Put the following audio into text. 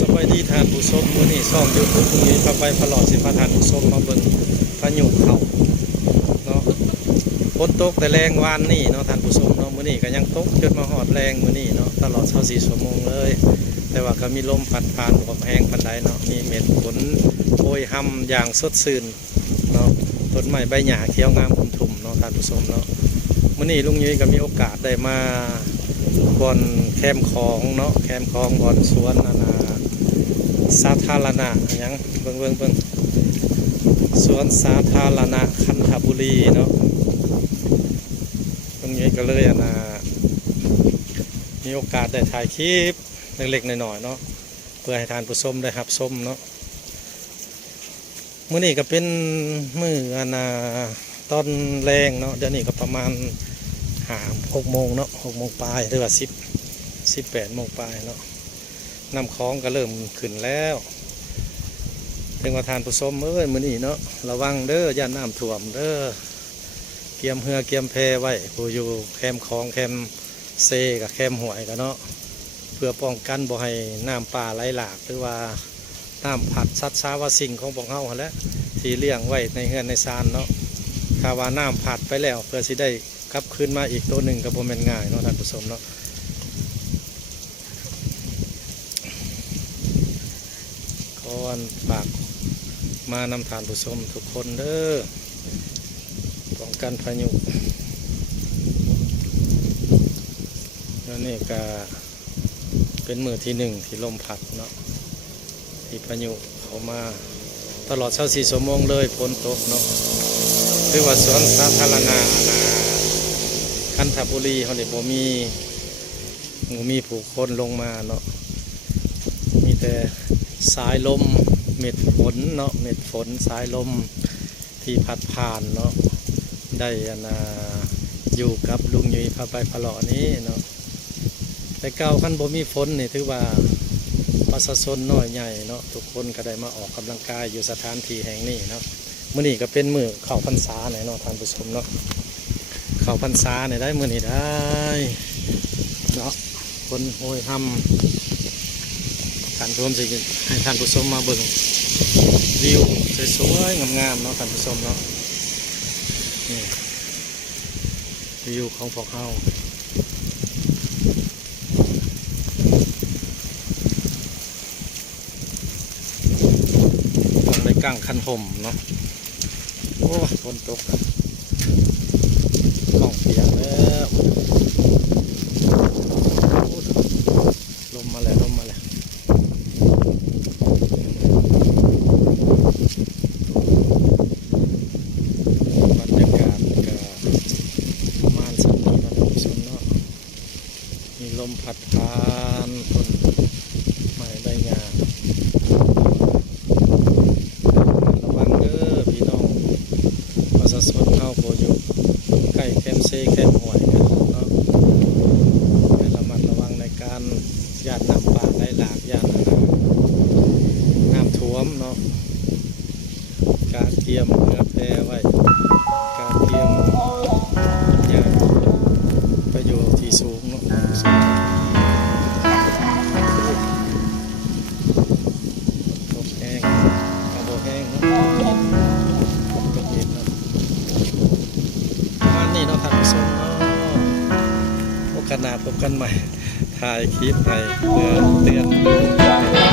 สบายดีทานผู้ชมมื้อนี้ซ่องยูทูบตรงนี้พาไปพลอดสิพาทานผู้ชมมาเบิ่งพายุเขาเนาะฝนตกแต่แรงวานนี่เนาะทานผู้ชมเนาะมื้อนี้ก็ยังตกจนมาฮอดแรงมื้อนี้เนาะตลอด24ชั่วโมงเลย แต่ว่าก็มีลมพัดผ่านบ่แห้งปานใดเนาะมีเม็ดฝนโปรยห่ำอย่างสดชื่นเนาะต้นไม้ใบหญ้าเขียวงามอุ่มทุ่มเนาะทานผู้ชมเนาะมื้อนี้ลุงยุ้ยก็มีโอกาสได้มา บอนแคมของเนาะแคมของบอนสวนนานาสาธารณะยังเบิ่งเบิ่งเบิ่งสวนสาธารณะคันธบุรีเนาะตรงนี้ก็เลยอะนะมีโอกาสได้ถ่ายคลิปเล็กๆหน่อยๆเนาะเพื่อให้ทานผู้ชมได้รับชมเนาะมื้อนี้ก็เป็นมื้ออนน่ะตอนแรงเนาะเดี๋ยวนี้ก็ประมาณ หาหกโมงเนาะหกโมงปลายหรือว่าสิบสิบแปดโมงปลายเนาะน้ำคลองก็เริ่มขึ้นแล้วถึงว่าทานผู้ชมเอ้ยมือนี้เนาะระวังเด้อย่านน้ำท่วมเด้อเกียมเหือเกียมแพไว้ผู้อยู่แคมคลองแคมเซกับแคมหวยกันเนาะเพื่อป้องกันบ่ให้น้ำป่าไหลหลากหรือว่าน้ำผัดซัดซาวาสิ่งของพวกเฮาแหละที่เลี้ยงไว้ในเฮือนในซานเนาะถ้าว่าน้ำผัดไปแล้วเพื่อสิได้ กลับคืนมาอีกตัวหนึ่งกับโมเมนง่ายเนาะท่านผู้ชมเนาะขอนฝากมานำทานผู้ชมทุกคนเด้อป้องกันพายุแล้วนี่ก็เป็นมือที่หนึ่งที่ลมพัดเนาะที่พายุเข้ามาตลอด24ชั่วโมงเลยฝนตกเนาะคือว่าสวนสาธารณะนะ คันธบุรีเขาเนี่ยบ่มีบ่มีผู้คนลงมาเนาะมีแต่สายลมเม็ดฝนเนาะเม็ดฝนสายลมที่พัดผ่านเนาะได้อนน่ะอยู่กับลุงยุยพาไปพะเลาะนี้เนาะแต่เก่าคันบ่มีฝนนี่ถือว่าประชาชนน้อยใหญ่เนาะทุกคนก็ได้มาออกกำลังกายอยู่สถานที่แห่งนี้เนาะมื้อนี้ก็เป็นมื้อเข้าพรรษาแหละเนาะท่านผู้ชมเนาะ เขาพรรษาเนี่ยได้มือนี่ได้เนาะคนโอยทำท่านผู้ชมสิให้ท่านผู้ชมมาเบิ่งวิวสวยๆงามๆเนาะท่านผู้ชมเนาะนี่วิวของพวกเขาตรงในกลางคันห่มเนาะโอ้ฝนตก อะกล้องเปียกแล้วลมมาแล้วลมมาแล้วบรรยากาศก็ประมาณสักนี้นะท่านเนาะมีลมพัดผ่านต้นไม้ใบหญ้าระวังเด้อพี่น้องประชาชนเข้าโปอยู่ ใกล้แคมเซ่แคมหวยกันเนาะให้ระมัดระวังในการยานน้ำป่าไหลหลากยานอะไรน้ำท่วมเนาะ เตรียมเรือแพไว้การเตรียมยาไปอยู่ที่สูงเนาะตกแห้งกระโบแห้งเนาะตกเย็นเนาะมานี่เนาะท่านผู้ชมเนาะโอกาสหน้าพบกันใหม่ถ่ายคลิปให้เพื่อเตือน